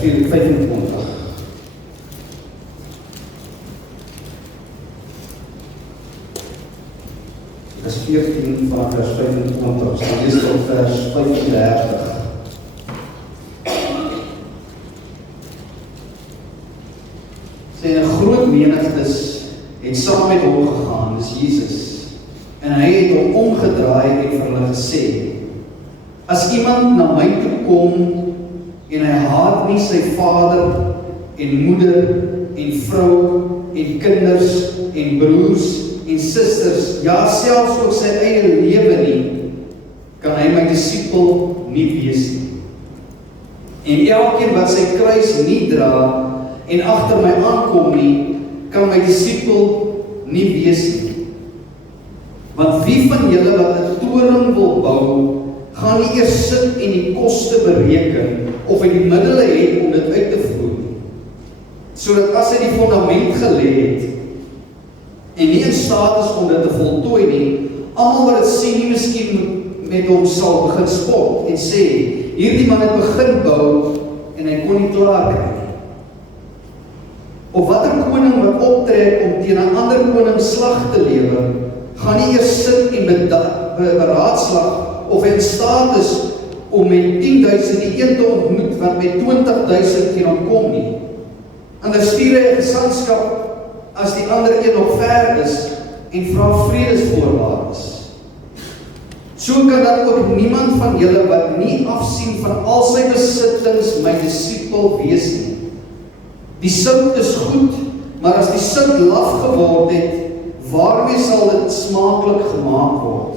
25. Vers 14 van vers 25, dan lees tot vers 35. Sê 'n groot menigtes het saam met hom gegaan, dis Jesus. En hy het hom omgedraai en vir hulle gesê: As iemand na my toe kom en hy haat nie sy vader en moeder en vrou en kinders en broers en susters, ja selfs ook sy eie lewe nie, kan hy my disipel nie wees nie. En elkeen wat sy kruis nie dra en agter my aankom nie, kan my disipel nie wees nie. Want wie van julle wat 'n toring wil bou, gaan nie eers sit en die koste bereken of hy die middele het om dit uit te voer nie. Sodat as hy die fondament gelê het en nie in staat is om dit te voltooi nie, almal wat dit sien nie miskien met hom sal begin spot en sê: hierdie man het begin bou en hy kon nie klaar kry nie. Of watter koning wat optrek om teen 'n ander koning slag te lewer, gaan nie eers sit en beraadslag of hy in staat is om met 10.000 die een te ontmoet wat met 20.000 teen hom kom nie. Anders stuur hy 'n gesandskap as die ander een nog ver is en vra vredesvoorwaardes. So kan dan ook niemand van julle wat nie afsien van al sy besittings my disipel wees nie. Die sout is goed, maar as die sout laf geword het, waarmee sal dit smaaklik gemaak word?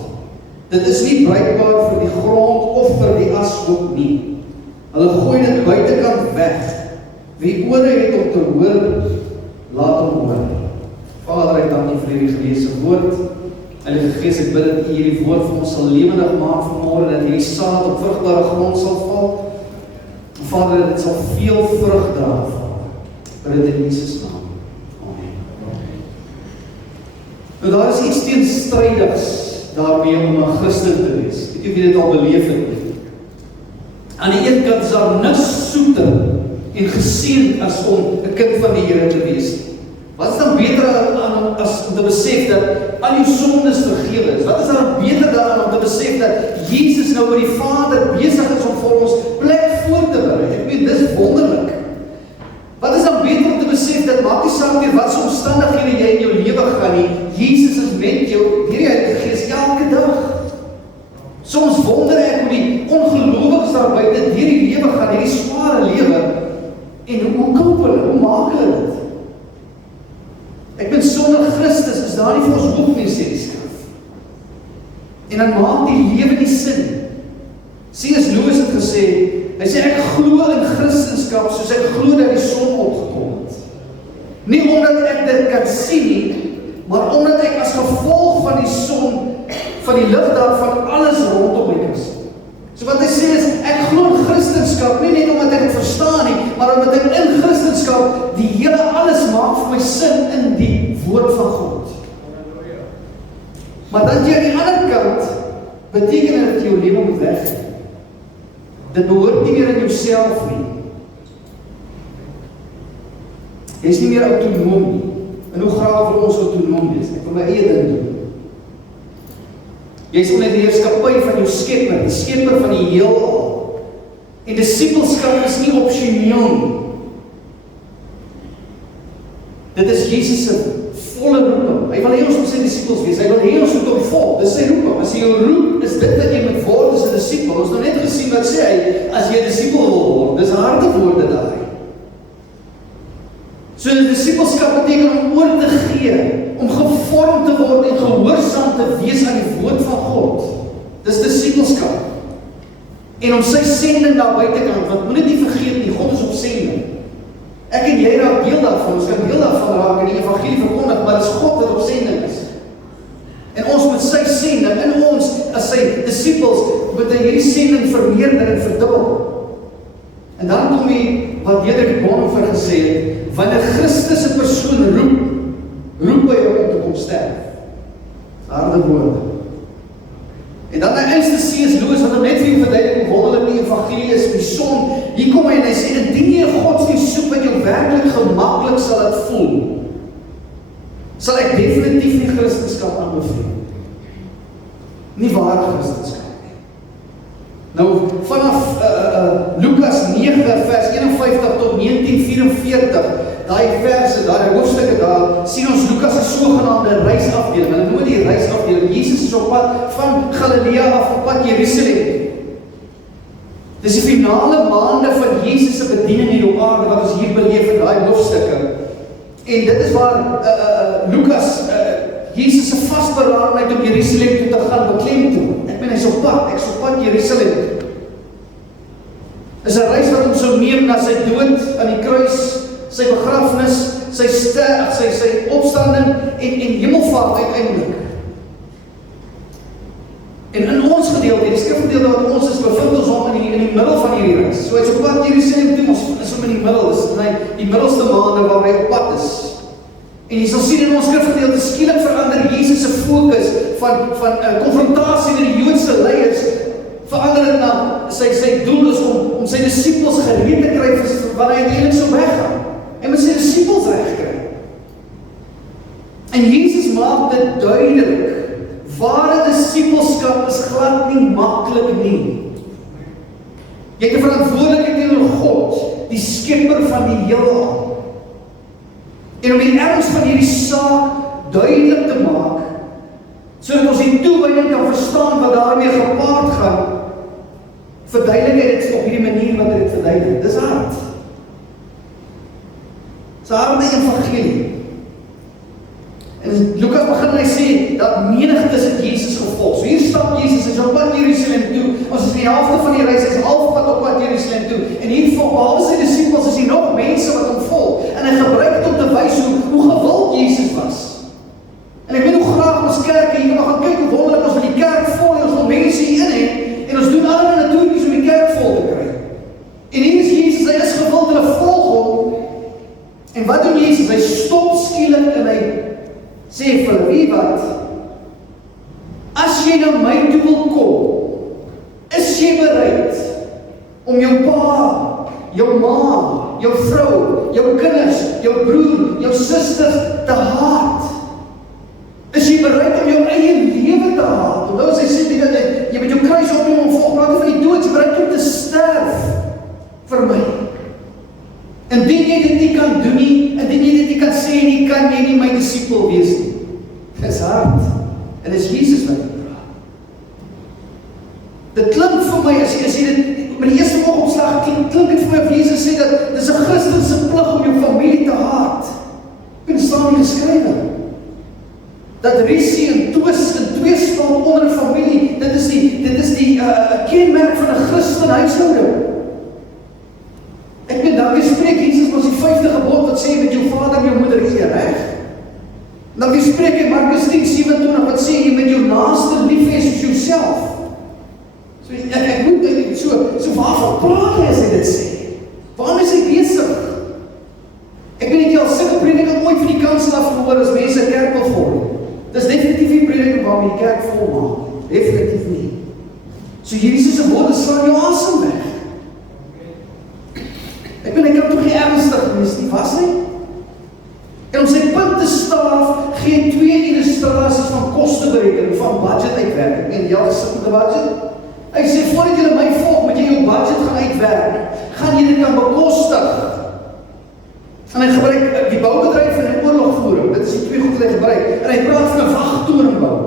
Dit is nie bruikbaar vir die grond of vir die ashoop nie. Hulle gooi dit buitekant weg. Wie ore het om te hoor, laat hom hoor. Vader, ek dank U vir hierdie geleesde woord. Heilige Gees, ek bid dat U hierdie woord vir ons sal lewendig maak vanmôre, dat hierdie saad op vrugbare grond sal val. En Vader, dat dit sal veel vrug dra, Vader. Bid dit in Jesus naam. Amen. Nou daar is iets teenstrydigs daarmee om 'n Christen te wees. Weet jy wie dit al beleef het? Aan die een kant is daar niks soeter en geseënd as om 'n kind van die Here te wees. Wat is dan beter as om te besef dat al jou sondes vergewe is? Wat is daar beter daaraan om te besef dat Jesus nou by die Vader besig is om vir ons plek voor te berei? Ek weet, dis wonderlik. Wat is dan beter om te besef dat maak nie saak meer wat se omstandighede jy in jou lewe gaan nie, Jesus is met jou deur die Heilige Gees elke dag. Soms wonder ek hoe die ongelowiges daar buite deur die lewe gaan, hierdie sware lewe, en hoe koop hulle, hoe maak hulle dit? Ek ben sonder Christus, is daar nie vir ons hoop nie, sê die skrif. En dan maak die lewe nie sin. C.S. Lewis het gesê, hy sê ek glo in Christendom soos ek glo dat die son opgekom het. Nie omdat ek dit kan sien nie, maar omdat ek as gevolg van die son, van die lig daarvan alles rondom my is. So wat hy sê is, ek glo in Christendom, nie net omdat ek het verstaan nie, maar omdat ek in Christendom die hele alles maak vir my sin in die woord van God. Maar dat jy aan die ander kant, beteken dat jy jou lewe moet weg. Dit behoort nie meer in jouself nie. Jy is nie meer autonoom nie. En hoe graag wil ons autonoom wees? Ek wil my eie ding doen. Jy is onder die heerskappy van jou skepper, die skepper van die heelal. En disipelskap is nie opsioneel nie. Dit is Jesus se volle roeping. Hy wil hê ons moet sy disipels wees. Hy wil hê ons moet hom volg. Dis sy roeping. As jy jou roep, is dit wat jy moet word as 'n disipel. Ons het nou net gesien wat sê hy, as jy 'n disipel wil word. Dis harde woorde daai. So die disipelskap beteken om oor te gee, om gevorm te word en gehoorsaam te wees aan die woord van God. Dis disipelskap. En om sy sending daar buitekant, want moet dit nie vergeet nie, God is op sending. Ek en jy raak deel daarvan, ons kan deel daarvan raak en die evangelie verkondig, maar dit is God wat op sending is. En ons moet sy sending, in ons as sy disipels, moet hy hierdie sending vermeerder en verdubbel. En dan kom jy, wat Dietrich Bonhoeffer gesê het, wanneer Christus 'n persoon roep hy hom om te kom sterf. Harde woorde. En dan die eerste C.S. Lewis, wat hom net vir jou verduidelik hoe wonderlik die evangelie is, die son, hier kom hy en hy sê, indien jy 'n godsdienst soek wat jou werklik gemaklik sal dit voel, sal ek definitief nie Christendom aanbeveel. Nie ware Christendom nie. Nou, vanaf Lukas 9 vers 51 tot 1944, daai verse, daai hoofstukke daar, sien ons Lukas se sogenaamde reisafdeling. Hulle noem die reisafdeling. Jesus is op pad van Galilea af op pad Jerusalem. Dis die finale maande van Jesus se bediening hier op aarde wat ons hier beleef in daai hoofstukke. En dit is waar Lukas Jesus se vasberadenheid om Jerusalem toe te gaan beklemtoon. Ek meen hy's op pad Jerusalem. Is 'n reis wat hom sou neem na sy dood aan die kruis, sy begrafnis, sy opstanding en hemelvaart uiteindelik. En in ons gedeelte, die skrifgedeelte wat ons is, bevind ons hom in die middel van hierdie reis. So hy's op pad Jerusalem toe, ons is hom in die middel, dis die middelste maande waar hy op pad is. En jy sal sien in ons skrifgedeelte, skielik verander Jesus se fokus van konfrontasie met die Joodse leiers, verander dit na sy doel is om sy disippels gereed te kry vir wat hy uiteindelik sou weggaan. Hy moet sy disippels regkry. En Jesus maak dit duidelik. Ware disippelskap is glad nie maklik nie. Jy het 'n verantwoordelikheid teenoor God, die skepper van die heelal. En om die erns van hierdie saak duidelik te maak, sodat ons die toewyding kan verstaan wat daarmee gepaard gaan, verduidelik hy dit op hierdie manier wat hy dit verduidelik. Dis hard. Dis hard met die evangelie. En Lukas begin en hy sê, dat menigtes het Jesus gevolg. So hier stap Jesus, hy is op pad Jerusalem toe, ons is die helfte van die reis, hy is halfpad op pad Jerusalem toe, en hier behalwe sy disippels is hier nog mense wat hom volg, en hy gebruik het om te wys hoe gewild Jesus was. En ek weet hoe graag ons kerk, jy kan maar gaan kyk hoe wonderlik ons van die kerk vol, en ons wil mense hierin hê, en ons doen allerlei natuurlies om die kerk vol te kry. En hier is Jesus, hy is gewild, hulle volg hom, en wat doen Jesus? Hy stop skielik en hy sê vir hulle, wie wat? As jy na my toe wil kom, is jy bereid om jou pa, jou ma, jou vrou, jou kinders, jou broer, jou susters te haat? Is jy bereid om jou eie lewe te haat? Onthou as hy sê, jy met jou kruis op hom volg, praat van die dood, jy bereid om te sterf vir my. Indien jy dit nie kan doen nie, indien jy dit nie kan sê nie, kan jy nie my disipel wees nie. Dit is hard. En is Jesus wat jy praat. Dit klink vir my, as jy dit, met die eerste oogopslag, klink dit vir my of Jesus sê dat dit is 'n Christense plig om jou familie te haat. En staan nie geskrywe. Dat risie en twis en tweespal onder 'n familie, dit is die kenmerk van 'n Christen huishouding. Ek weet, dan spreek Jesus was die 5de gebod wat sê met jou vader en jou moeder eer, reg? Dan spreek hy Markus 10:27 wat sê jy met jou naaste lief hê soos jouself. So ek moet so waarvan praat hy as hy dit sê? Waarom is hy besig? Ek weet nie, jy al sulke prediking ooit van die kansel af gehoor as mense kerk wil vorm. Dis definitief nie prediking waarmee die kerk vol maak. Definitief nie. So Jesus se woorde slaan jou asem weg. Ek weet, ek kan toch nie ernstig wees nie, was hy? En om sy punt te staaf, gee 2 illustrasies van kosteberekening, van budget uitwerk. Ek meen, jy sit met 'n budget. Hy sê, voordat jy my volg, moet jy jou budget gaan uitwerk. Gaan jy dit kan bekostig? En hy gebruik die boubedryf en die oorlogvoering. Dit is die 2 goed wat hy gebruik. En hy praat van 'n wagtoring bou.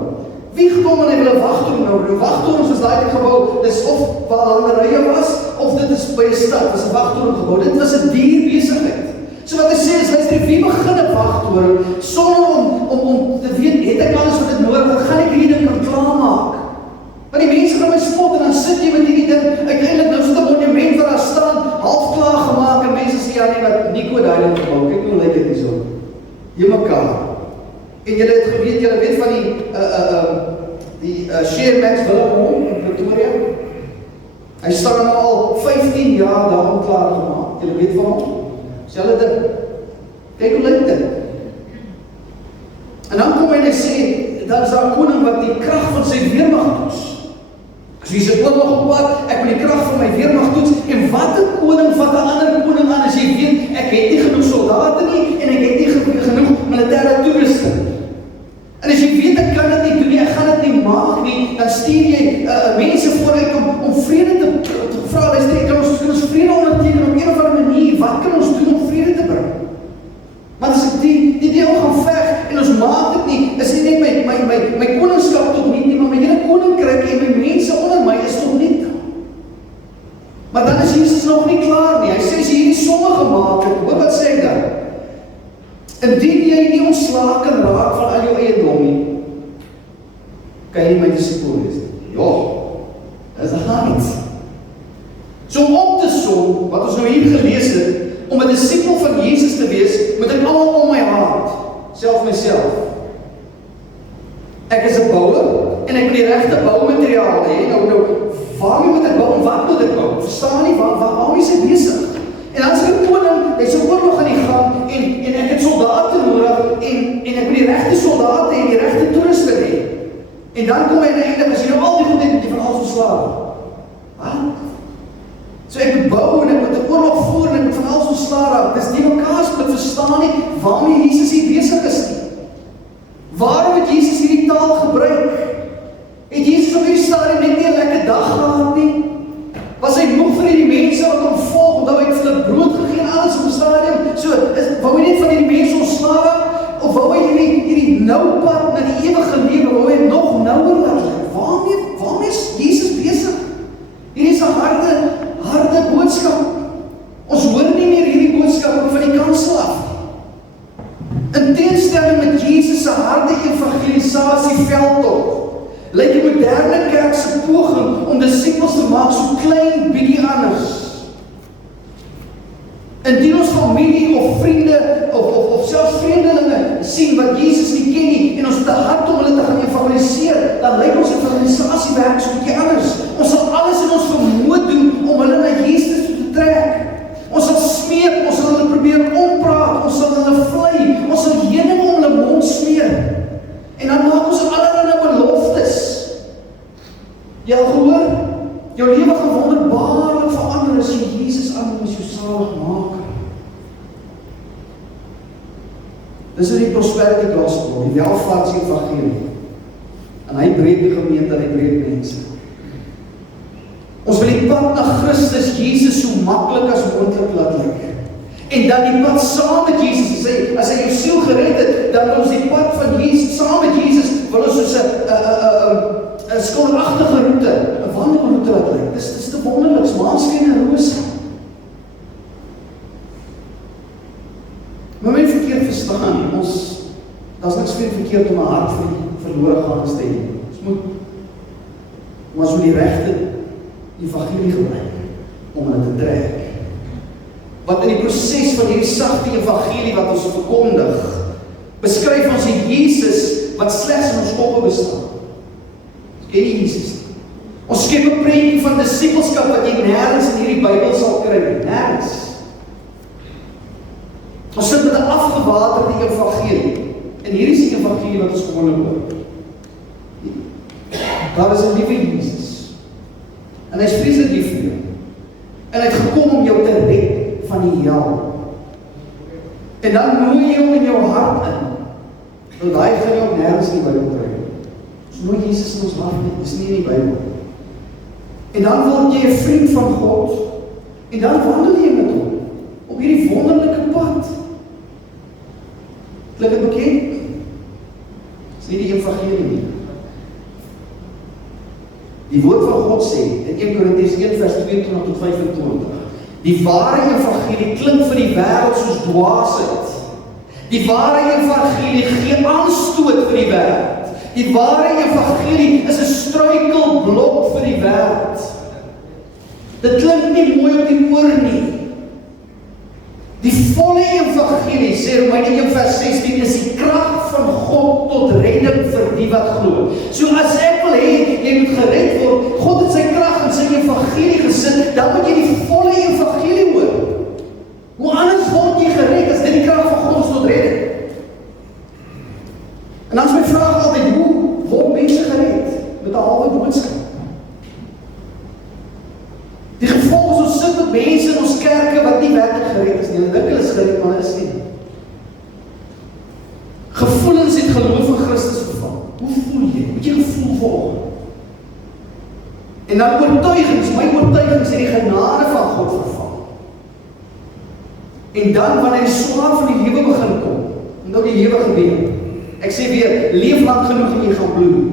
Wie gekom en hy wil 'n wagtoring nou? Die wagtorings was daai gebou, dis of waar landerye was, of dit is by 'n stad, was 'n wagtoring gebou. Dit was 'n duur besigheid. So wat hy sê is, luister, wie begin 'n wagtoring sonder om te weet, het ek alles wat ek nodig het, gaan ek hierdie ding kan klaarmaak? Want die mense gaan my spot en dan sit jy met hierdie ding, uiteindelik nou sit 'n monument waar daar staan, half klaar gemaak en mense sê, ja nee, wat Nico daai ding gebou, kyk hoe lyk dit hierso. Jy mekaar. En julle het geweet, julle weet van die Share Max Villa Home in Pretoria. Hy staan nou al 15 jaar daarom klaar gemaak. Julle weet van hom? Selfde ding. Kyk hoe lyk dit. En dan kom hy en hy sê, dan is daar 'n koning wat die krag van sy weermag toets. So is 'n oorlog op pad, ek moet die krag van my weermag toets, en wat 'n koning vat 'n ander koning aan, as jy weet, ek het nie genoeg soldate nie, en ek het nie genoeg militêre toerusting. En as jy weet, ek kan dit nie doen nie, ek gaan dit nie maak nie, dan stuur jy mense vooruit om vrede te vra, luister, kan ons vrede onderteken op een of ander manier, wat kan ons doen om vrede te bring? Maar as ek die deel gaan veg, en ons maak dit nie, is nie net my koningskap tot niet nie, maar my hele koninkryk en my mense onder my is tot niet. Maar dan is Jesus nog nie klaar nie, hy sê, as jy hierdie somme gemaak het, hoor wat sê hy dan? Indien jy nie ontslae kan raak van al jou eiendom nie, kan jy nie my disipel wees nie. Ja, dis hard. So om op te som, wat ons nou hier gelees het, om 'n disipel van Jesus te wees, moet ek almal om my haat, self myself. Ek is 'n bouer, en ek moet die regte boumateriaal hê. Nou, waarmee moet ek bou, en wat moet ek bou? Verstaan nie, waarmee is hy besig? En dan sê die koning, hy is 'n oorlog aan die gang, en ek het soldate nodig, en ek moet die regte soldate en die regte toerusting hê. En dan kom hy uiteindelik, as jy nou al die goed het, moet jy van alles ontslae. Wat? So ek moet bou, en ek moet 'n oorlog voer, en ek moet van alles ontslae raak. Dis nie mekaar moet verstaan nie, waarmee Jesus hier besig is nie. Waarom het Jesus hierdie taal gebruik? Het Jesus op hierdie stadium net nie 'n lekker dag gehad nie? Was hy moeg vir die mense wat hom volg, omdat hy vir hulle brood gegee en alles op die stadium? So, wou hy net van die mense ontslae raak, of wou hy hierdie nou pad na die ewige lewe, wou hy nog nouer laat lyk? Waarmee is Jesus besig? Hierdie is 'n harde boodskap. Ons hoor nie meer hierdie boodskap van die kansel af. In teenstelling met Jesus se harde evangelisasie veldtog, lyk die moderne kerk se poging om disipels te maak so klein bietjie anders. Indien ons familie of vriende of selfs vreemdelinge sien wat Jesus nie ken nie, en ons het 'n hart om hulle te gaan evangeliseer, dan lyk ons evangelisasie werk so 'n bietjie anders. Ons sal alles in ons vermoë doen om hulle na Jesus toe te trek. Ons sal smeek, ons sal hulle probeer ompraat, ons sal hulle vlei, ons sal heuning om hulle mond smeer. En dan maak ons allerlei beloftes. Jy al gehoor? Jou lewe gaan wonderbaarlik verander as jy Jesus aanneem as jou saligmaker. Dis die prosperity gospel, die welvaartsevangelie. En hy breek die gemeente, hy breek mense. Ons wil die pad na Christus Jesus so maklik as moontlik laat lyk. En dan die pad saam met Jesus, as hy jou siel gered het, dan wil ons die pad van Jesus, saam met Jesus, wil ons soos 'n skilderagtige roete, 'n wandelroete laat lyk. Dis te wonderlik, maanskyn en rose. Maar my verkeerd verstaan nie, daar's niks verkeerd om 'n hart vir die verlore gaanes te hê. Ons moet die regte evangelie gebruik om hulle te trek. Wat in die proses van hierdie sagte evangelie wat ons verkondig, beskryf ons die Jesus wat slegs in ons koppe bestaan. Ons ken nie Jesus nie. Ons skep 'n prentjie van disipelskap wat jy nêrens in hierdie Bybel sal kry nie, nêrens. Ons sit met 'n afgewaterde evangelie. En hier is die evangelie wat ons gewoonlik hoor. Daar is 'n liewe Jesus. En hy is vreeslik lief vir jou. En hy het gekom om jou te red van die hel. En dan nooi jy hom in jou hart in. Want daai gaan jy ook nêrens in die Bybel kry. Ons nooi Jesus in ons hart nie, dis nie in die Bybel. En dan word jy 'n vriend van God. En dan wandel jy met hom op hierdie wonderlike pad. Klink dit bekend? Dis nie die evangelie nie. Die woord van God sê in 1 Korintiërs 1 vers 22 tot 25. Die ware evangelie klink vir die wêreld soos dwaasheid. Die ware evangelie gee aanstoot vir die wêreld. Die ware evangelie is 'n struikelblok vir die wêreld. Dit klink nie mooi op die oor nie. Die volle evangelie, sê Romeine 1 vers 16, is die krag van God tot redding vir die wat glo. So as ek wil hê, jy moet gered word, God het sy krag in sy evangelie gesit, dan moet jy die volle evangelie hoor. Hoe anders word jy gered as dit die krag van God is tot redding? En dan is my vraag altyd, hoe word mense gered? Met 'n halwe boodskap. kerke wat nie werklik gered is nie. Hulle dink hulle is gered, maar hulle is nie. Gevoelens het geloof in Christus vervang. Hoe voel jy? Moet jy gevoel volg? En dan oortuigings, my oortuigings het die genade van God vervang. En dan wanneer die swaar van die lewe begin kom, en nou die lewe gebeur, ek sê weer, leef lang genoeg en jy gaan bloei.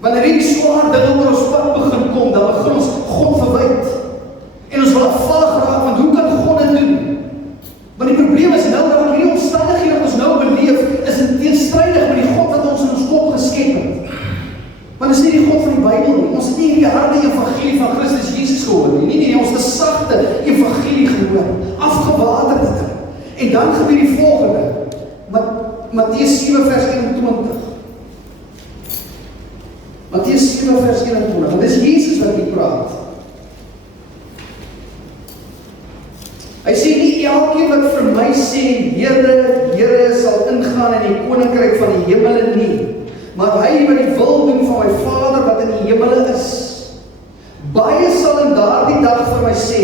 Wanneer die swaar dinge oor ons pad begin kom, dan begin ons God verwyd. En ons wil afvallig raak, want hoe kan God dit doen? Want die probleem is nou, dat hierdie omstandighede wat ons nou beleef, is dit teenstrydig met die God wat ons in ons kop geskep het. Want is nie die God van die Bybel nie. Ons het nie die harde evangelie van Christus Jesus gehoor nie. Nee, ons het die sagte evangelie gehoor. Afgewaterd. En dan gebeur die volgende. Matteus 7 vers 21. Matteus 7 vers 21. En dis Jesus wat hier praat. Hy sê nie elkeen wat vir my sê, Here, Here sal ingaan in die koninkryk van die hemele nie, maar hy wat die wil doen van my Vader wat in die hemele is. Baie sal in daardie dag vir my sê,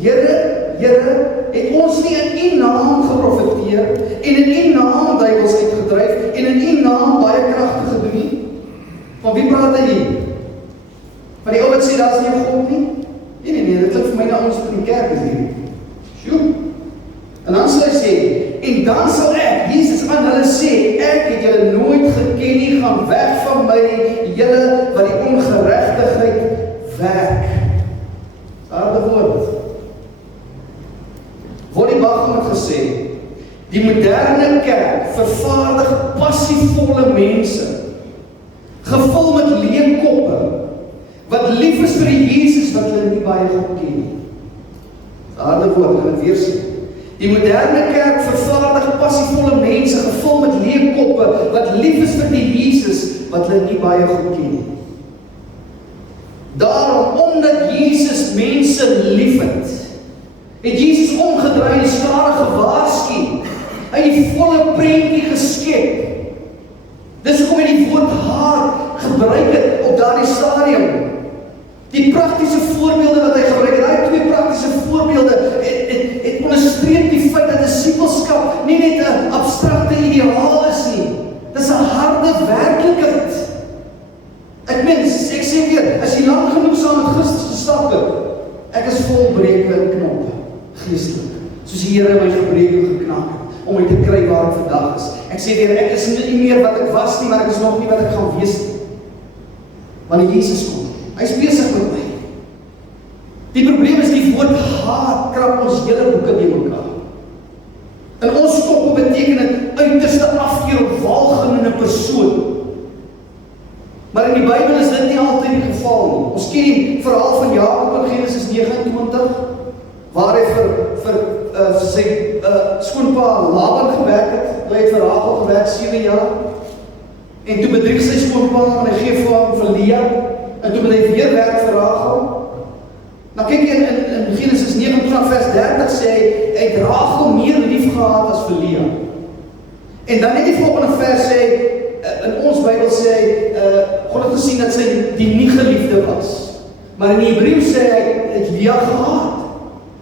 Here, Here, het ons nie in U naam geprofeteer en in U naam duiwels uitgedryf en in U naam baie kragte gedoen nie? Van wie praat hy hier? Van die ou wat sê daar is nie 'n God nie? Nee, dit klink vir my na ons in die kerk is hier. En dan sal hy sê, en dan sal ek, Jesus aan hulle sê, ek het julle nooit geken nie, gaan weg van my, julle wat die ongeregtigheid werk. Harde woord. Wordie Bacham het gesê, die moderne kerk vervaardig passievolle mense, gevul met leeukoppe, wat lief is vir die Jesus wat hulle nie baie goed ken nie. Harde woord, kan het weer sê. Die moderne kerk vervaardig passievolle mense, gevul met leeukoppe, wat lief is vir die Jesus, wat hulle nie baie goed ken nie. Daarom, omdat Jesus mense lief het Jesus omgedraai en skare gewaarsku. Hy het die volle prentjie geskep. Dis hoekom hy die woord haat gebruik het op daardie stadium. Die praktiese voorbeelde wat hy gebruik het, daai twee praktiese voorbeelde het onderstreep die feit dat disipelskap nie net 'n abstrakte ideaal is nie. Dis 'n harde werklikheid. Ek sê weer, as jy lank genoeg saam met Christus gestap het, ek is vol breuke en knoppe, geestelik, soos die Here my gebreek en geknak het, om my te kry waar ek vandag is. Ek sê weer, ek is nie meer wat ek was nie, maar ek is nog nie wat ek gaan wees nie. Wanneer Jesus kom, hy is besig met my. Die probleem is die woord haat krap ons hele boeke by mekaar. In ons koppe beteken dit uiterste afkeer op walgende persoon. Maar in die Bybel is dit nie altyd die geval nie. Ons ken die verhaal van Jakob in Genesis 29, waar hy vir sy skoonpa Laban gewerk het. Hy het vir Rachel gewerk 7 jaar. En toe bedrieg sy skoonpa en hy gee vir Lea. En toe moet hy weer werk vir Rachel. Nou kyk jy in Genesis 29 vers 30 sê hy het Rachel meer lief gehad as vir Lea. En dan net die volgende vers sê, in ons Bybel sê, God het gesien dat sy die nie geliefde was. Maar in die Hebreeus sê hy het Lea gehaat.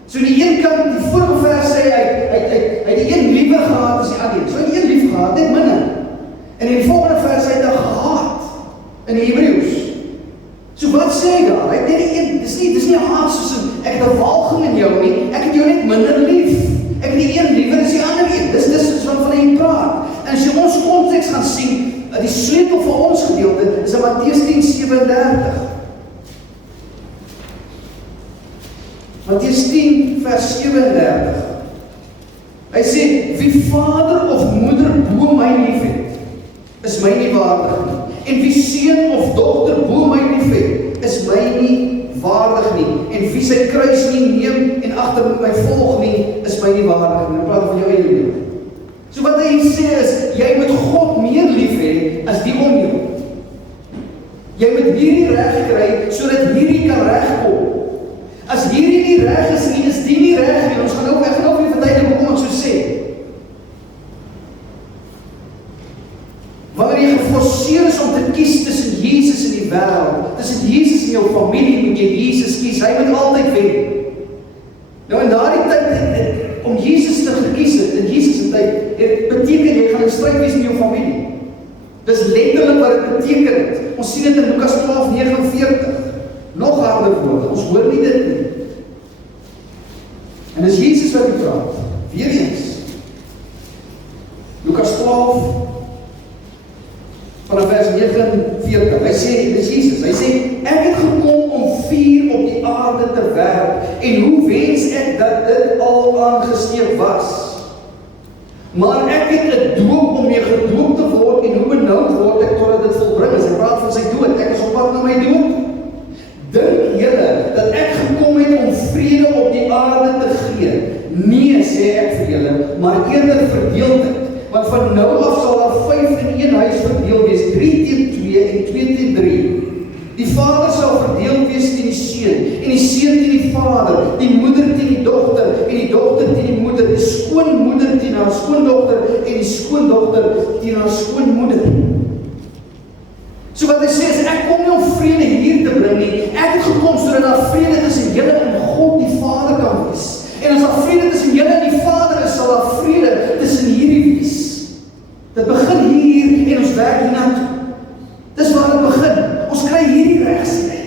So in die een kant, die vorige vers sê hy die een liever gehad as die ander. So hy die een lief gehad, net minder. En in die volgende vers hy het gehaat in die Hebreeus. So wat sê hy daar? Hy het net die een, dis nie haat soos ek het 'n walging in jou nie, ek het jou net minder lief. Ek het die een liewer as die ander een. Dis wat van hy praat. En as jy ons konteks gaan sien, die sleutel vir ons gedeelte is in Matteus 10:37. Matteus 10 vers 37. Hy sê, wie vader of moeder bo my lief het, is my nie waardig nie. En wie seun of dogter bo my lief het, is my nie waardig nie. En wie sy kruis nie neem en agter my volg nie, is my nie waardig nie. Ek praat van jou eie lewe. So wat hy sê is, jy moet God meer lief hê as die om jou. Jy moet hierdie reg kry, sodat hierdie kan regkom. As hierdie nie reg is nie, is die nie reg nie. Ons gaan nou vir die verduidelik hoekom ek so sê. Wanneer jy geforseer is om te kies tussen Jesus en die wêreld, tussen Jesus en jou familie, moet jy Jesus kies. Hy moet altyd wen. Nou in daardie tyd, om Jesus te gekies het, in Jesus se tyd, het beteken jy gaan in stryd wees met jou familie. Dis letterlik wat dit beteken het. Ons sien dit in Lukas 12:49. Nog harder woorde, ons hoor nie dit nie. En dis Jesus wat hier praat. Weer eens. Lukas 12 vanaf vers 49. Hy sê, dis Jesus, hy sê, ek het gekom om vuur op die aarde te werp, en hoe wens ek dat dit al aangesteek was. Maar ek het 'n doop om mee gedoop te word, en hoe benoud word ek totdat dit volbring is. Hy praat van sy dood, ek is op pad na my dood. Dink julle dat ek gekom het om vrede op die aarde te gee? Nee, sê ek vir julle, maar eerder verdeeldheid. Want van nou af sal daar 5 in een huis verdeel wees, 3 teen 2 en 2 teen 3. Die vader sal verdeel wees teen die seun, en die seun teen die vader, die moeder teen die dogter, en die dogter teen die moeder, die skoonmoeder teen haar skoondogter, en die skoondogter teen haar skoonmoeder. So wat hy sê is, ek kom nie om vrede hier te bring nie, ek het gekom sodat daar vrede tussen julle en God die Vader kan wees. En as daar vrede tussen julle en die Vader is, sal daar vrede tussen hierdie wees. Dit begin hier en ons werk hiernaartoe. Dis waar dit begin. Ons kry hierdie regsy.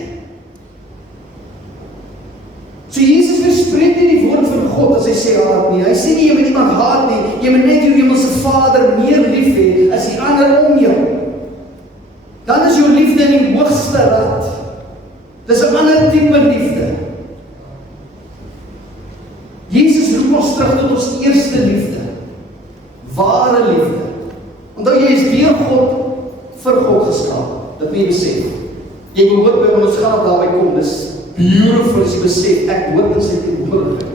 So Jesus weerspreek nie die woord van God as hy sê haat nie. Hy sê nie jy moet iemand haat nie, jy moet net jou hemelse Vader meer lief hê as die ander om jou. Dan is jou liefde in die hoogste raad. Dis 'n ander tipe liefde. Jesus roep ons terug tot ons eerste liefde. Ware liefde. Onthou jy is deur God vir God geskaap. Dat moet jy besef. Jy behoort by ons gaan daarby kom. Dis beautiful as jy besef, ek hoort in sy teenwoordigheid.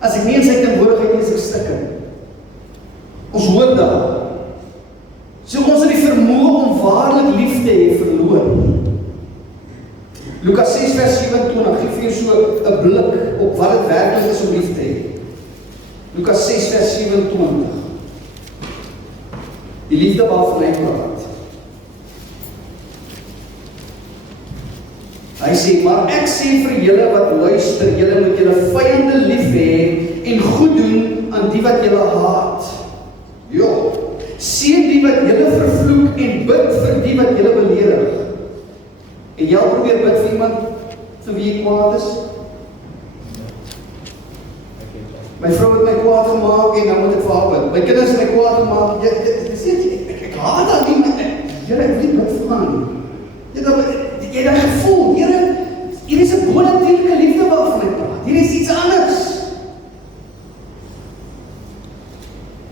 As ek nie in sy teenwoordigheid nie, is ek stikken. Ons hoort daar. So ons het die vermoë om waarlik lief te hê verloor. Lukas 6 vers 27 gee vir jou so 'n blik op wat dit werklik is om lief te hê. Lukas 6 vers 27. Die liefde waarvan hy praat. Hy sê, maar ek sê vir julle wat luister, julle moet julle vyande lief hê en goed doen aan die wat julle haat. Ja, seën die wat julle vervloek en bid vir die wat julle beledig. En jy probeer bid vir iemand vir wie jy kwaad is? My vrou het my kwaad gemaak en nou moet ek vir haar bid. My kinders het my kwaad gemaak. Ek haat dat nie, Here, ek weet wat van. Jy het dat gevoel, Here, hier is 'n bonatuurlike liefde waarvan ek praat. Hier is iets anders.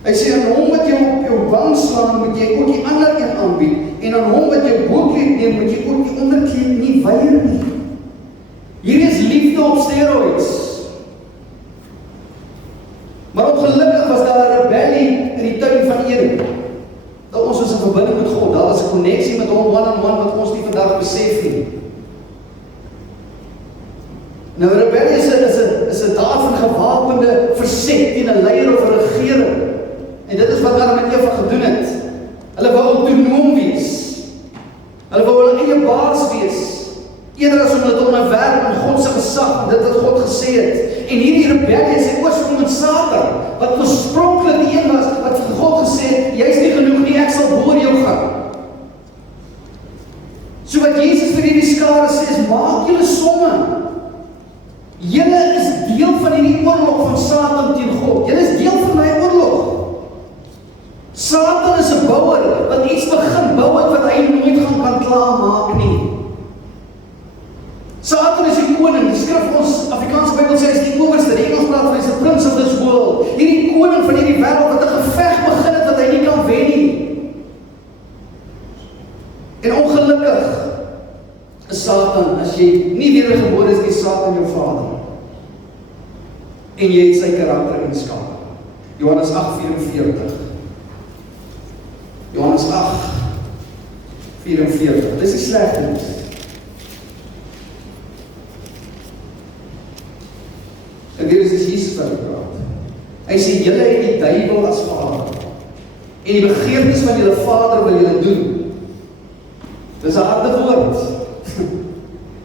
Hy sê, aan hom wat jou op jou wang slaan, moet jy ook die ander een aanbied. En aan hom wat jou boekleed neem, moet jy ook die onderkleed nie weier nie. Hier is liefde op steroids. Maar ongelukkig was daar 'n rebellie in die tuin van Eden. Dat ons is 'n verbinding met God, daar is 'n koneksie met hom one-on-one wat ons nie vandag besef nie. Nou rebellie is 'n daad van gewapende verset teen 'n leier of 'n regering. En dit is wat Adam en Eva gedoen het. Hulle wou autonoom wees. Hulle wou hulle eie baas wees. Eerder as om dit onderwerp aan God se gesag, dit wat God gesê het. En hierdie rebellie is die oorsprong in Satan, wat oorspronklik die een was, wat vir God gesê het, jy is nie genoeg nie, ek sal voor jou gaan. So wat Jesus vir hierdie skare sê is, maak julle somme. Julle is deel van hierdie oorlog van Satan teen God. Julle is deel van my oorlog. Satan is 'n bouer, wat iets begin bou het, wat hy nooit gaan kan klaarmaak nie. Satan is die koning, die skrif ons Afrikaanse Bybel sê is die owerste, die Engels praat van hy is the prince of this world. Hierdie koning van hierdie wêreld wat 'n geveg begin het wat hy nie kan wen nie. En ongelukkig is Satan, as jy nie wedergebore is nie, Satan jou vader. En jy het sy karakter en skaap. Johannes 8:44. Johannes 8:44. Dis die slegte nuus. En dit is Jesus wat praat. Hy sê, julle het die duiwel as vader. En die begeertes van julle vader wil julle doen. Dis 'n harde woord.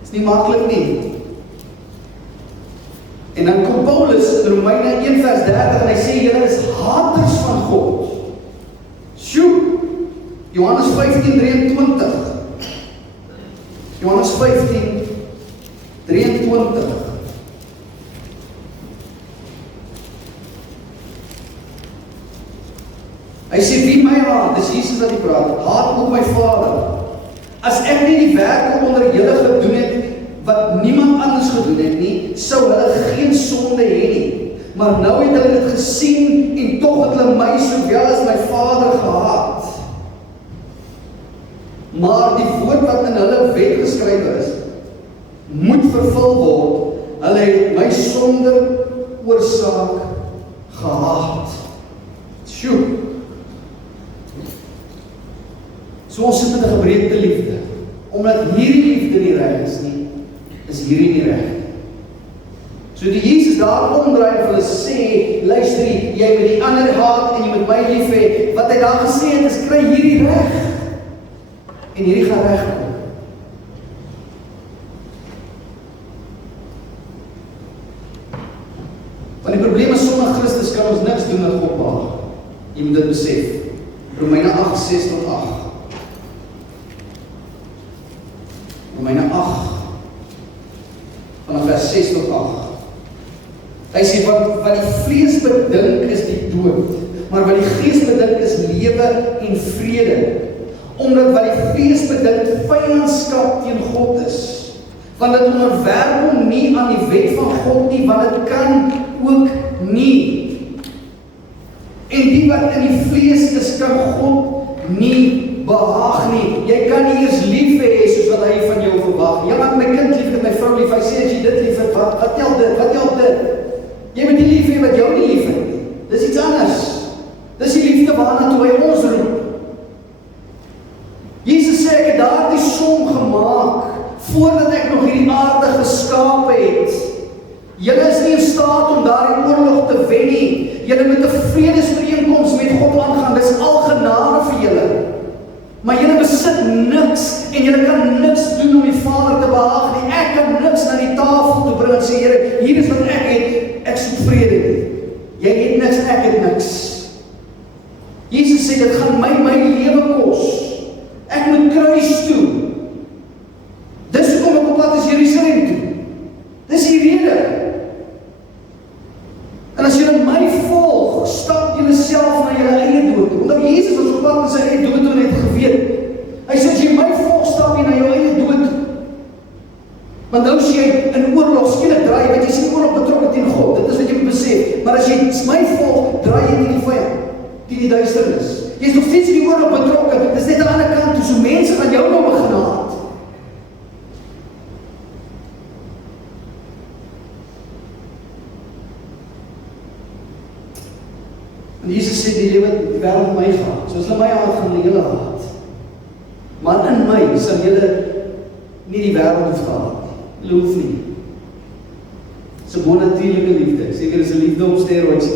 Dis nie maklik nie. En dan kom Paulus in Romeine 1 vers 30 en hy sê, julle is haters van God. Sjoe, Johannes 15:23. Johannes 15:23. Hy sê, wie my haat, dis Jesus wat hy praat, haat ook my Vader. As ek nie die werke onder julle gedoen het, wat niemand anders gedoen het nie, sou hulle geen sonde hê nie. Maar nou het hulle dit gesien, en tog het hulle my sowel as my Vader gehaat. Maar die woord wat in hulle wet geskrywe is, moet vervul word. Hulle het my sonder oorsaak gehaat. Sjoe. So ons sit met 'n gebreekte liefde. Omdat hierdie liefde nie reg is nie, is hierdie nie reg. So die Jesus daar omdraai en vir hulle sê, luister, jy moet die ander haat en jy moet my lief hê. Wat hy daar gesê het is, kry hierdie reg. En hierdie gaan reg kom. Want die probleem is, sonder Christus kan ons niks doen wat God behaag. Jy moet dit besef. Romeine 8:6-8. Romeine 8, vanaf vers 6-8. Hy sê, wat die vlees bedink is die dood, maar wat die gees bedink is lewe en vrede. Omdat wat die vlees bedink vyandskap teen God is. Want dit onderwerp hom nie aan die wet van God nie, want dit kan ook nie. En die wat in die vlees is, kan God nie behaag nie. Jy kan nie eers lief hê soos wat hy van jou verwag. Ja, maar my kind lief het, my vrou lief. Hy sê as jy dit lief het, wat tel dit? Wat tel dit? Jy moet die lief hê wat jou nie lief het nie. Dis iets anders. Dis die liefde waarna toe hy ons roep. Jesus sê, ek het daardie som gemaak voordat ek nog hierdie aarde geskaap het. Julle is nie in staat om daardie oorlog te wen nie. Julle moet 'n vredesooreenkoms met God aangaan. Dis al genade vir julle. Maar julle besit niks en julle kan niks doen om die Vader te behaag nie. Ek kan niks na die tafel toe bring en sê, Here, hier is wat ek het, ek soek vrede. Jy het niks, ek het niks. Jesus sê, dit gaan my lewe kos. Ek moet kruis toe. Dis hoekom ek op pad is Jerusalem toe. Dis die rede. En as julle my volg, stap julle self na julle eie dood toe. Omdat Jesus was op pad met sy eie dood toe en het geweet. Hy sê, as jy my volg, stap jy na jou eie dood toe. Want nou as jy in oorlog skielik draai, want jy sien oorlog betrokke teen God, dit is wat jy moet besef. Maar as jy my volg, draai jy teen die vyand, teen die duisternis. Jy is nog steeds in die oorlog betrokke, dit is net aan die ander kant toe, so mense gaan jou nou begin haat. En Jesus sê, die wêreld my haat, soos hulle my haat, gaan hulle julle haat. Maar in my sal julle nie die wêreld hoef te haat nie. Hulle hoef nie. Dis 'n bonatuurlike liefde, seker is 'n liefde op steroids.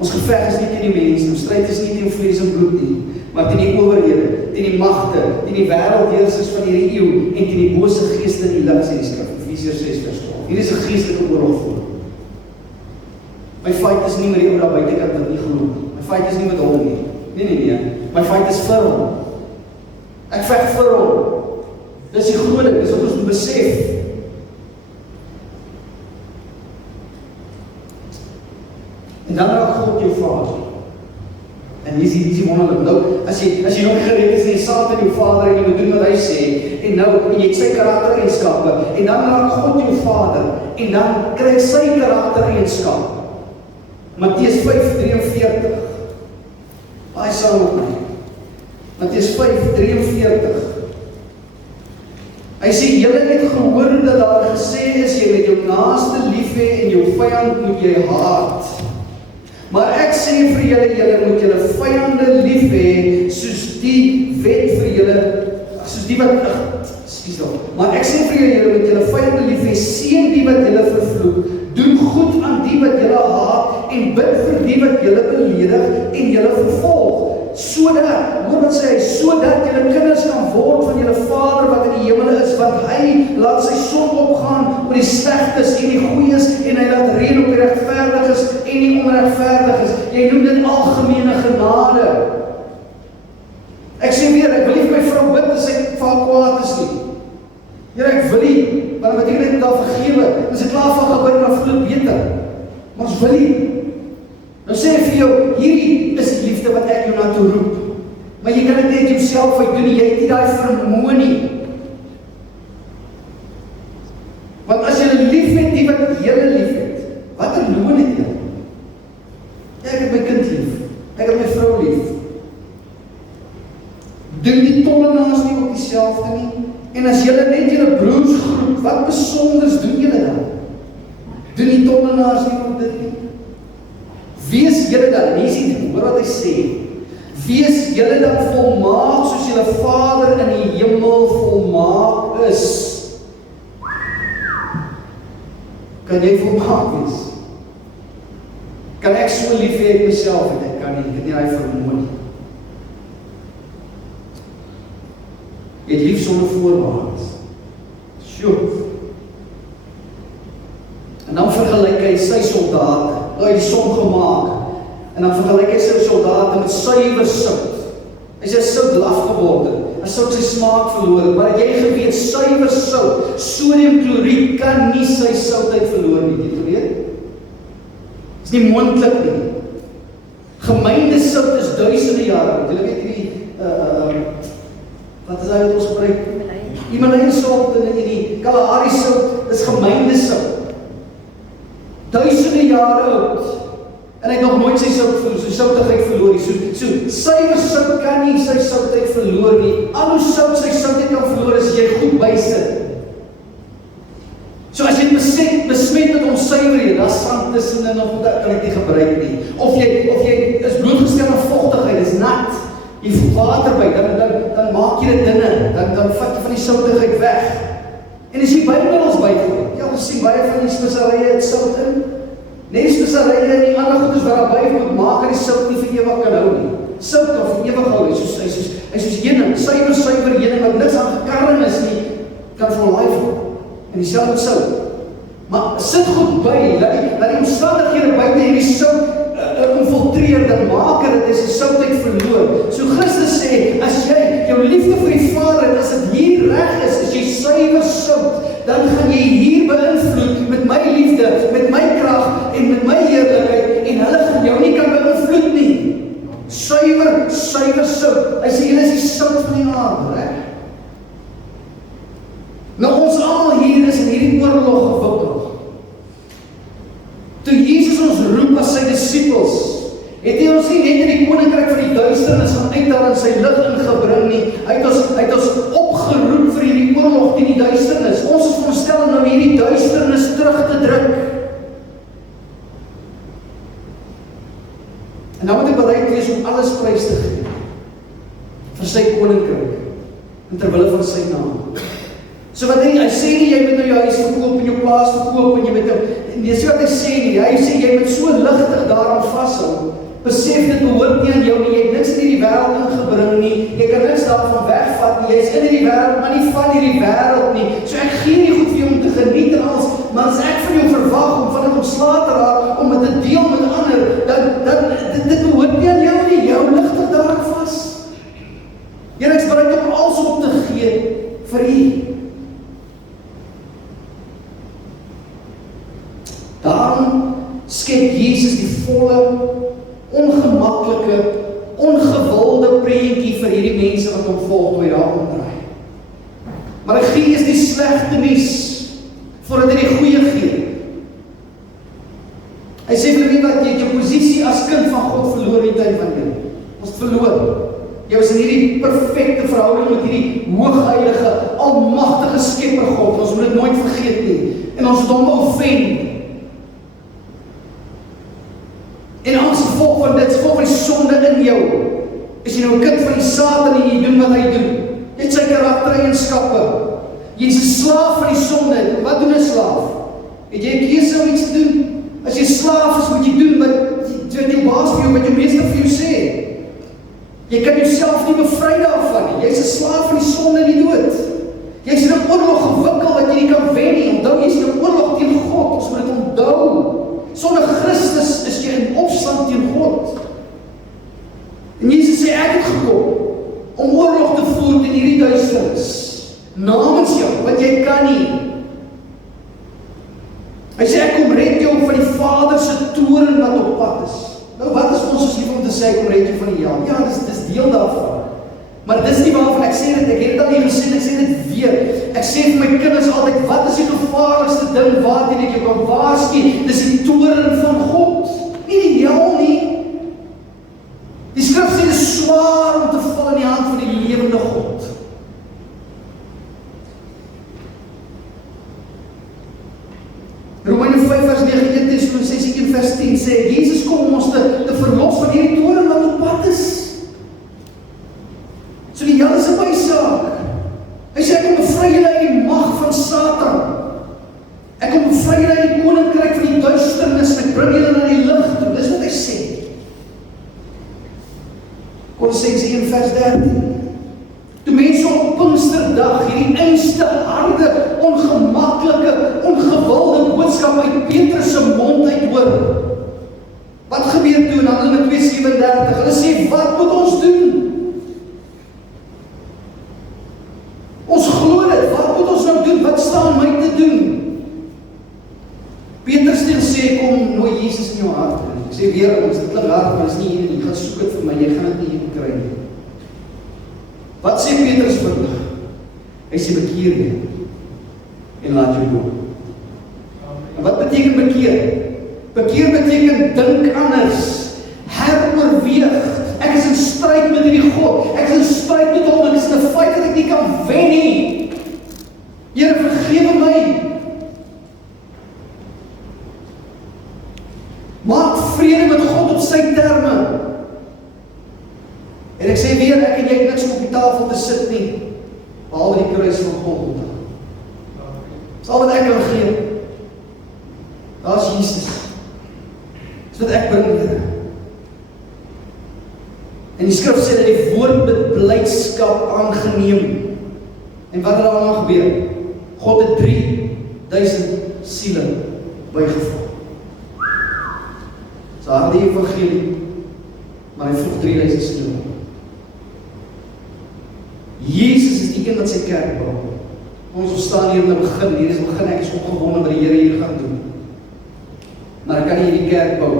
Ons geveg is nie teen die mense, ons stryd is nie teen vlees en bloed nie, maar teen die owerhede, teen die magte, teen die wêreldheersers van hierdie eeu en teen die bose geeste in die lig, sê die skrif, Efesiërs 6:12. Hier is 'n geestelike oorlog voor. My fight is nie met die ou daar buitekant wat nie glo nie. My fight is nie met hom nie. Nee. My fight is vir hom. Ek veg vir hom. Dis die groot ding, dis wat ons moet besef. En dan raak God jou Vader. En hier is die wonderlik. Nou, as jy nog gered is en jy saam met jou Vader en jy moet doen wat hy sê, en nou, en jy het sy karaktereienskappe, en dan raak God jou Vader, en dan kry sy karaktereienskappe. Matteus 5:43. Baie saam met my. Matteus 5:43. Hy sê, julle het gehoor dat daar gesê is, jy moet jou naaste lief hê en jou vyand moet jy haat. Maar ek sê vir julle, julle moet julle vyande lief hê, soos die wet vir julle, soos die wat, maar ek sê vir julle, julle moet julle vyande lief hê, seën die wat julle vervloek, doen goed aan die wat julle haat, en bid vir die wat julle beledig en julle vervolg, sodat, hoor wat sê hy, sodat julle kinders kan word van julle Vader wat in die hemel is, want hy laat sy son opgaan oor die slegtes en die goeies, en hy laat reën op die regverdiges en die onregverdiges. Jy noem dit algemene genade. Ek sê weer, ek wil nie vir my vrou bid as ek val kwaad is nie. Here, ek wil nie, want wat ek net daar vergewe, as ek klaar van gebeur, dan voel dit beter. Maar ons wil nie. Nou sê ek vir jou, hierdie is die liefde wat ek jou na toe roep. Maar jy kan dit net jouself uitdoen, jy het nie daai vermoë nie. Want as jy lief het die wat jy lief het, wat 'n loon het jy? Ek het my kind lief, ek het my vrou lief. Doen die tollenaars nie ook dieselfde nie? En as julle net julle broers groet, wat besonders doen julle dan? Doen die tollenaars nie ook dit nie? Wees julle dan, nie sien, hoor wat hy sê, wees julle dan volmaak, soos julle Vader in die hemel volmaak is. Kan jy volmaak wees? Kan ek so lief hê myself, en ek kan nie, ek het nie hy vermoë nie. Jy het lief sonder voorwaardes. Sjoe. En dan vergelyk hy sy soldate, hy die som gemaak, en dan vergelyk hy sy soldate met suiwer sout. Hy sê sout laf geword, as sout sy smaak verloor, maar het jy geweet, suiwer sout, sodiumkloried kan nie sy southeid verloor nie, het jy geweet? Is nie moontlik nie. Gemengde sout is duisende jare, julle weet die, wat is hy wat ons gebruik? Himalayan sout en die Kalahari sout is gemengde sout. Duisende jare oud. En hy het nog nooit sy soutigheid verloor nie. So suiwer sout kan nie sy southeid verloor nie. Al hoe sout sy southeid kan verloor is jy goed bysit. So as jy besmet met onsuiverhede, daar sand tussenin of dat kan ek nie gebruik nie. Of jy is blootgestel aan vochtigheid, is nat. Jy voeg water by, dan maak jy dit dinne, dan vat jy van die soutigheid weg. En as jy bymiddels byvoeg, ja, ons sien baie van die speserye het sout in. Nee, die speserye en die ander goeders wat daar byvoeg, maak dat die sout nie vir ewig kan hou nie. Sout kan vir ewig hou, hy soos heuning, suiwer heuning, wat niks aan gekarring is nie, kan van life hou. En die selfde sout. Maar sit goed by, laat die omstandighede buite hierdie sout infiltreer, dan maak dit as 'n southeid verloor. So Christus sê, as jy jou liefde vir die Vader het, as dit hier reg is, as jy suiwer sout, dan gaan jy hier beïnvloed met my liefde, met my krag en met my heerlikheid, en hulle gaan jou nie kan beïnvloed nie. Suiwer sout. Hy sê, julle is die sout van die aarde, reg? Nou ons almal hier is in hierdie oorlog gewikkeld. Toe Jesus ons roep as sy disippels, het hy ons nie net in die koninkryk van die duisternis gaan uithaal en sy lig ingebring nie. Hy het ons opgeroep vir hierdie oorlog teen die duisternis. Ons is veronderstel om nou hierdie duisternis terug te druk. En nou moet ek bereid wees om alles prys te gee vir sy koninkryk en ter wille van sy naam. So wat hy sê nie, jy moet nou jou huis verkoop en jou plaas verkoop en jy moet nee, so wat hy sê nie, hy sê jy moet so ligtig daaraan vashou, besef dit behoort nie aan jou nie, jy het niks in hierdie wêreld ingebring nie, jy kan niks daarvan wegvat nie, jy is in hierdie wêreld, maar nie van hierdie wêreld nie, so ek gee nie goed vir jou om te geniet en alles, maar as ek van jou verwag om van dit ontslae te raak, om het te deel met ander, dan dit behoort nie aan jou nie, jou ligtig daaraan vas. Here, ek is bereid om alles op te gee vir u. Daarom skep Jesus die volle, ongemaklike, ongewilde prentjie vir hierdie mense wat hom volg toe hy daar omdraai. Maar hy gee is die slegte nuus voordat hy die goeie gee. Hy sê vir wie wat jy jou posisie as kind van God verloor in die tyd van jou. Ons verloor. Jy was in hierdie perfekte verhouding met hierdie hoogheilige, almagtige skepper God. Ons moet dit nooit vergeet nie. En ons het hom offend. En as gevolg van dit, gevolg van die sonde in jou, is jy nou 'n kind van die Satan en jy doen wat hy doen. Jy het sy karaktereienskappe. Jy is 'n slaaf van die sonde. Wat doen 'n slaaf? Het jy 'n keuse om iets te doen? As jy slaaf is, moet jy doen wat saam teen God. En Jesus sê, ek het gekom om oorlog te voer teen hierdie duisternis, namens jou, wat jy kan nie. Hy sê, ek kom red jou van die Vader se toorn wat op pad is. Nou, wat is ons hier om te sê, ek kom red jou van die hel? Ja, dis deel daarvan. Maar dis nie waarvan ek sê dit, ek het dit al nie gesê, ek sê dit weer. Ek sê vir my kinders altyd, wat is die gevaarlikste ding waarteen ek jou kan waarsku? Dis die toorn van God, nie die hel nie. Die skrif sê, dit is swaar om te val in die hand van die lewende God. Romeine 5 vers 9, 1 Tessalonisense 1 vers 10 sê, Jesus kom om ons te verlos van hierdie toorn wat op pad is. So die hel is 'n bysaak. Hy sê, ek kom bevry julle uit die mag van Satan. Ek kom bevry julle uit die koninkryk van die duisternis, en ek bring julle na die lig toe. Dis wat hy sê. Kolossense 1 vers 13. Toe mense op Pinksterdag hierdie einste, harde, ongemaklike, ongewilde boodskap uit Petrus se mond uit hoor. Wat gebeur toe in Handelinge 2:37? Hulle sê, wat moet ons doen? Ons glo dit, wat moet ons nou doen? Wat staan my te doen? Petrus het gesê, kom nooi Jesus in jou hart. Ek sê weer, ons dit klink hard, maar dit is nie hier nie. Gaan soek dit vir my, jy gaan dit nie hier kry nie. Wat sê Petrus vandag? Hy sê bekeer jy en laat jou go. En wat beteken bekeer? Bekeer beteken dink anders, heroorweeg. Ek is in stryd met hierdie God. Ek is in stryd met hom. Ek is in 'n feit dat ek nie kan wen nie. Here, vergewe my. Maak vrede met God op sy terme. En ek sê weer, ek en jy het niks op die tafel te sit nie, behalwe die kruis van God. Dis al wat ek kan gee. Daar is Jesus. Dis wat ek bring, Here. En die skrif sê dat die woord met blydskap aangeneem. En wat het daar allemaal gebeur? God het 3000 siele bygeval. Dis harde evangelie, maar hy vroeg 3000 siele. Jesus is die een wat sy kerk bou. Ons staan hier in die begin, hier is die begin, ek is opgewonde wat die Here hier gaan doen. Maar ek kan nie hierdie kerk bou.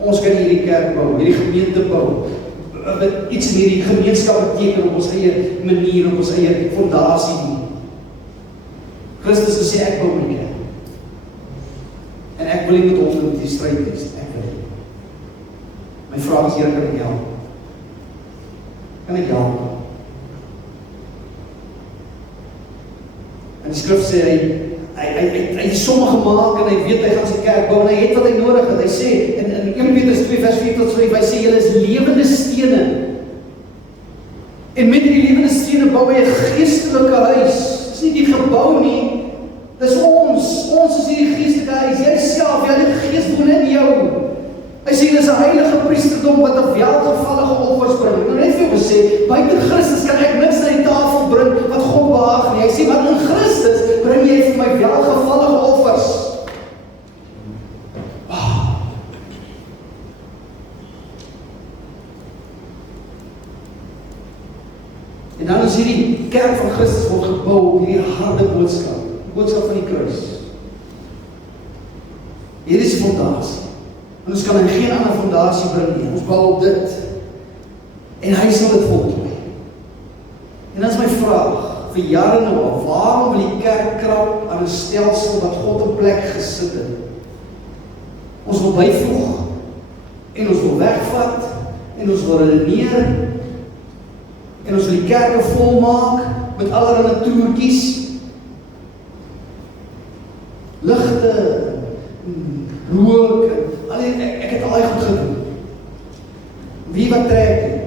Ons kan nie hierdie kerk bou, hierdie gemeente bou. Iets in hierdie gemeenskap beteken op ons eie manier, op ons eie fondasie nie. Christus gesê, ek bou my kerk. En ek wil nie met hom in die stryd wees. Ek wil nie. My vraag is, Here, kan ek help? Kan ek help? En die skrif sê, hy het sommige gemaak en hy weet hy gaan sy kerk bou en hy het wat hy nodig het. Hy sê, in 1 Petrus 2 vers 4 tot 5, hy sê, julle is lewende stene. En met die lewende stene bou hy 'n geestelike huis. Dis nie die gebou nie, dis ons. Ons is hierdie geestelike huis. Jy self, die Heilige Gees woon in jou. Hy sê, dit is 'n heilige priesterdom wat 'n welgevallige offers bring. Nou net vir jou gesê, buite Christus kan ek niks na die tafel bring wat God behaag nie. Hy sê, maar in Christus bring jy vir my welgevallige offers. En dan is hierdie kerk van Christus word gebou op hierdie harde boodskap, die boodskap van die kruis. Hier is die fondasie. En ons kan geen ander fondasie bring nie. Ons bou op dit. En hy sal dit voltooi. En dan is my vraag, vir jare nou al, waarom wil die kerk krap aan 'n stelsel wat God in plek gesit het? Ons wil byvoeg, en ons wil wegvat, en ons wil redeneer, en ons wil die kerke volmaak, met allerlei toertjies, ligte, rook, ek het al goed gedoen. Wie wat trek die?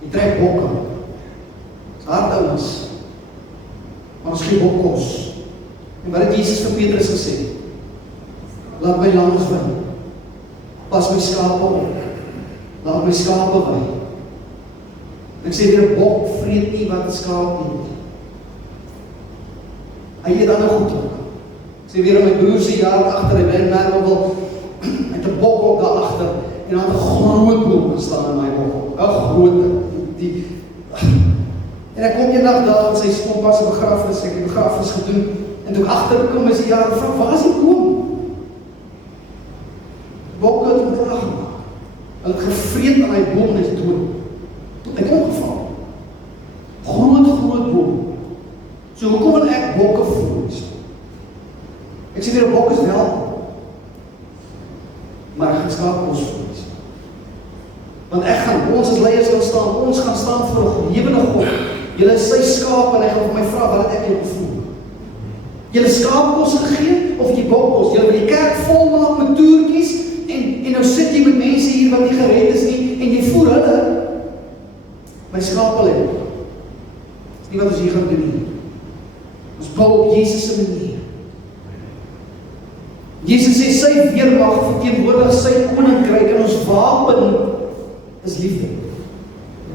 Die trek bokke. Dis hard ouens. Maar ons gee bokkos. En wat het Jesus vir Petrus gesê? Laat my lambs wei. Pas my skape op. Laat my skape wei. Ek sê weer, bok vreet nie wat 'n skaap nie. Hy eet ander goed ook. Ek sê weer, my broer se jaar agter, hy bly in Merwel, met 'n bok ook daar agter, en daar het 'n groot boom gestaan in my bokkel. 'n groot en ek kom eendag daar, en sy skompa se begrafnis, ek het die begrafnis gedoen, en toe ek agterkom is die jare, vra, waar is die boom? Bokke het ontlag gemaak. Hulle het gevreet aan die boom en is dood. Hy het omgeval. Groot boom. So hoekom wil ek bokke voer? Ek sê weer, 'n bok is wel, maar ek gaan skaapkos voer. Want ons as leiers gaan staan, ons gaan staan voor 'n lewende God. Julle is sy skaap en hy gaan vir my vra, wat het ek julle voer? Julle skaapkos gegee, of die bokkos? Julle wil die kerk volmaak met toertjies, en nou sit jy met mense hier wat nie gered is nie, en jy voer hulle. My skaap hulle. Dis nie wat ons hier gaan doen nie. Ons bou op Jesus se manier. Jesus sê sy weermag verteenwoordig sy koninkryk, en ons wapen is liefde.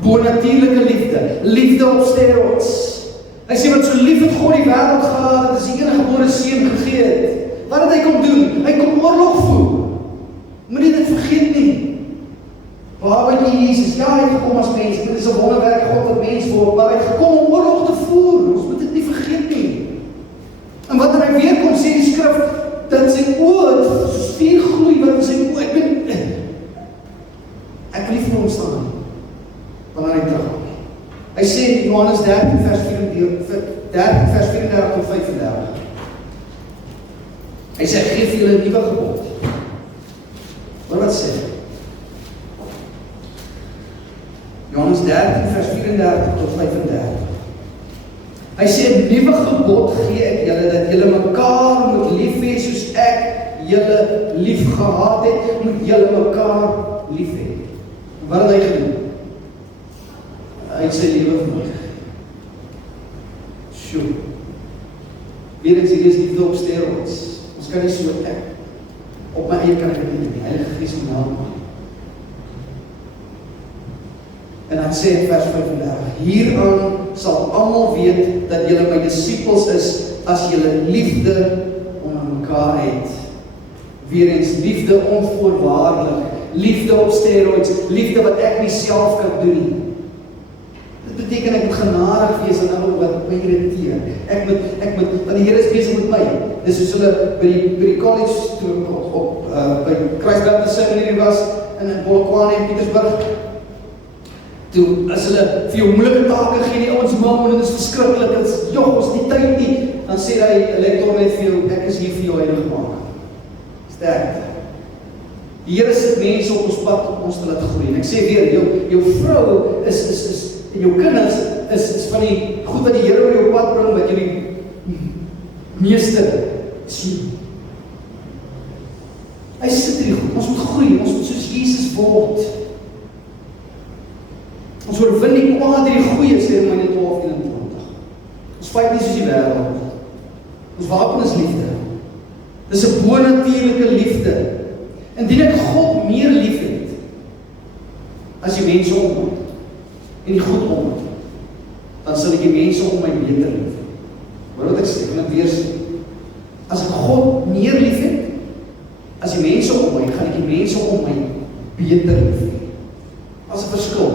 Bonatuurlike liefde. Liefde op steroids. Hy sê wat so lief het God die wêreld gehad, dat is die enige gebore seun gegee het. Wat het hy kom doen? Hy kom oorlog voer. Moenie dit vergeet nie. Waar wat jy Jesus? Ja, hy het gekom as mens. Dit is 'n wonderwerk God wat mens word, maar hy het gekom om oorlog te voer. Ons moet dit nie vergeet nie. En wanneer hy weer kom, sê die skrif dat sy oë soos vuur gloei wat in sy oë. Ek wil nie vir hom staan wanneer hy terugkom. Hy sê in Johannes 13 vers 34 tot 35. Hy sê, ek gee vir julle 'n nuwe gebod. Hoor wat sê? Johannes 13 vers 34 tot 35. Hy sê, 'n nuwe gebod gee ek julle, dat julle mekaar moet lief hê soos ek julle lief gehad het, moet julle mekaar lief hê. Wat het hy gedoen? Hy het sy lewe vir my gegee. Sjoe. Weer eens, hier is liefde op steroids. Ons kan nie so ek. Op my eie kan ek dit nie. Die Heilige Gees moet help my. En dan sê in vers 35, hieraan sal almal weet dat julle my disippels is, as julle liefde onder mekaar het. Weer eens, liefde onvoorwaardelik, liefde op steroids, liefde wat ek nie self kan doen nie. Dit beteken ek moet genadig wees aan hulle wat my irriteer. Ek moet, want die Here is besig met my. Dis soos hulle by die college toe by Kruisberg Seminary was in Polokwane en Pietersburg. Toe as hulle vir jou moeilike take gee, die ouens mam en dit is verskriklik, dit is ons die tyd nie, dan sê hy lektor net vir jou, ek is hier vir jou heilig maak. Sterkte. Die Here sit mense op ons pad om ons te laat groei. En ek sê weer, jou vrou is en jou kinders is van die goed wat die Here oor jou pad bring, wat jy die meeste sien. Hy sit hier goed, ons moet groei, ons moet soos Jesus word. Ons oorwin die kwaad en die goeie, sê Romeine 12:21. Ons fight nie soos die wêreld. Ons wapen is liefde. Dis 'n bonatuurlike liefde. Indien ek God meer lief het, as die mense om my, en die goed om my, dan sal ek die mense om my beter lief hê. Hoor wat ek sê, ek weer sê. As ek God meer lief het, as die mense om my, gaan ek die mense om my beter lief hê. As 'n verskil.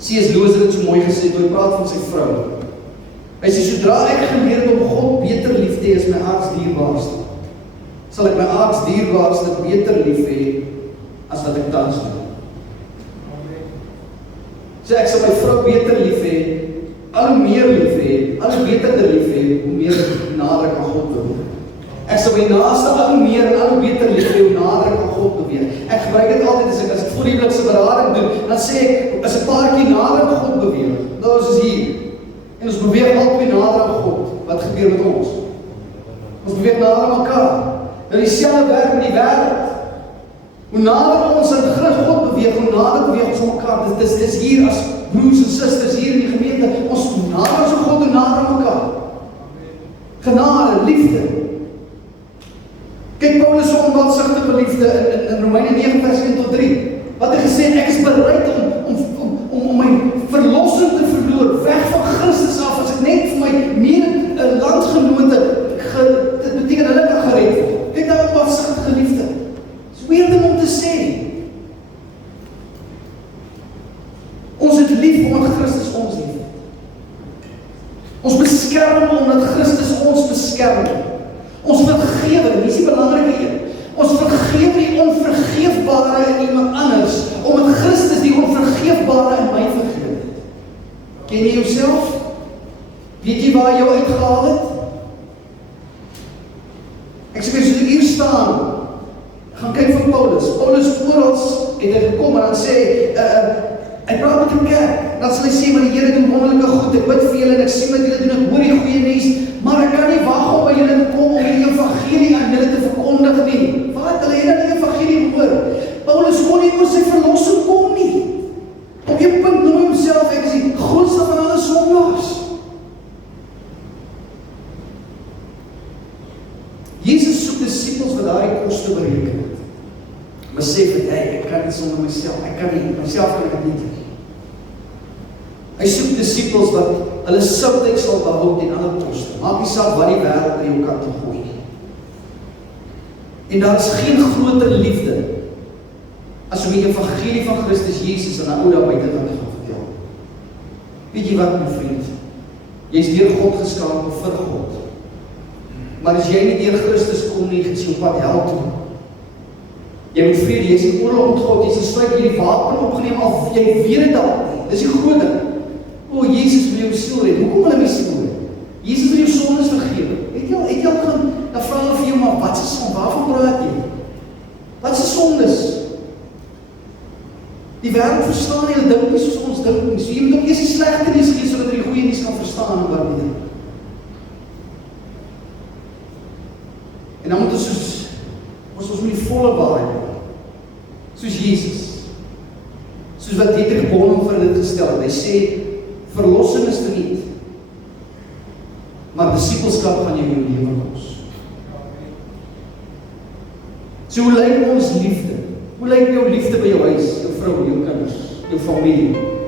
C.S. Lewis het so mooi gesê, toe hy praat van sy vrou. Hy sê, sodra ek geleer het om God beter lief te hê as my aardsdierbaarste, sal ek my aardsdierbaarste beter lief hê as wat ek tans doen. So ek sal my vrou beter lief hê, al hoe meer lief hê, al hoe beter lief hê, hoe meer nader ek aan God beweeg. Ek sal my naaste al hoe meer en al hoe beter lief hê, hoe nader ek aan God beweeg. Ek gebruik dit altyd as ek voorlieflikse berading doen, dan sê ek, as 'n paartjie nader aan God beweeg, nou is ons hier, en ons beweeg albei nader aan God, wat gebeur met ons? Ons beweeg nader aan mekaar. Nou dieselfde werk met die wêreld. Hoe nader ons aan God beweeg, hoe nader beweeg ons aan mekaar. Dit is hier as broers en susters hier in die gemeente, ons nader as God en nader aan mekaar. Genade, liefde. Kyk Paulus se onbaatsigtige liefde in Romeine 9 vers 1 tot 3. Wat hy gesê het, ek is bereid om my verlossing te verloor, weg van Christus af, as ek net vir my landgenote, dit beteken hulle kan gered word. Kyk daar onbaatsigtige liefde. Dis weird om te sê. beskerm omdat Christus ons beskerm. Ons vergewe, dis die belangrike een. Ons vergewe die onvergeefbare in iemand anders, omdat Christus die onvergeefbare in my vergewe het. Ken jy jouself? Weet jy waar jy jou uitgehaal het? Ek sê, soos ek hier staan, gaan kyk vir Paulus. Paulus orals het hy gekom en dan sê, hy praat met die kerk, dan sal hy sê, maar die Here doen wonderlike goed, ek bid vir julle en ek sien wat julle doen, ek hoor die goeie nuus, maar ek kan nie wag om by julle te kom om die evangelie aan julle te verkondig nie. Wat? Hulle het die evangelie gehoor. Paulus kon nie oor sy verlossing kom nie. Op een punt noem hy homself, ek is die grootste van alle sondaars. Jesus soek disciples wat daardie koste bereken het. Besef het, ek kan nie sonder myself, myself kan ek het nie doen. Hy soek disciples wat hulle southeid sal behou ten alle koste. Maak nie saak wat die wêreld aan jou kant toe gooi. En daar is geen groter liefde as om die evangelie van Christus Jesus aan 'n ou daar buite te gaan vertel. Weet jy wat, my vriend? Jy is deur God geskaap vir God. Maar as jy nie deur Christus kom nie, is jy op pad hel toe. Jy moet vrede, jy is in oorlog met God, jy is in stryd, jy die wapen opgeneem al, jy weet het al nie. Dis die groot ding. O, Jesus wil jou siel red. Hoekom wil hy my siel red? Jesus wil jou sondes vergewe. Het jy al gaan, dan vra hulle vir jou, maar wat is sonde? Waarvan praat jy? Wat is sondes? Die wêreld verstaan nie, hulle dink nie soos ons dink nie. So jy moet ook eers die slegte nuus gee, sodat jy die goeie nuus kan verstaan en waardeer. En dan moet ons moet die volle waarheid, soos Jesus, soos wat Dietrich Bonhoeffer dit gestel het. Hy sê, verlossing is verniet, maar discipelskap gaan jou lewe kos. So hoe lyk ons liefde? Hoe lyk jou liefde by jou huis, jou vrou, jou kinders, jou familie?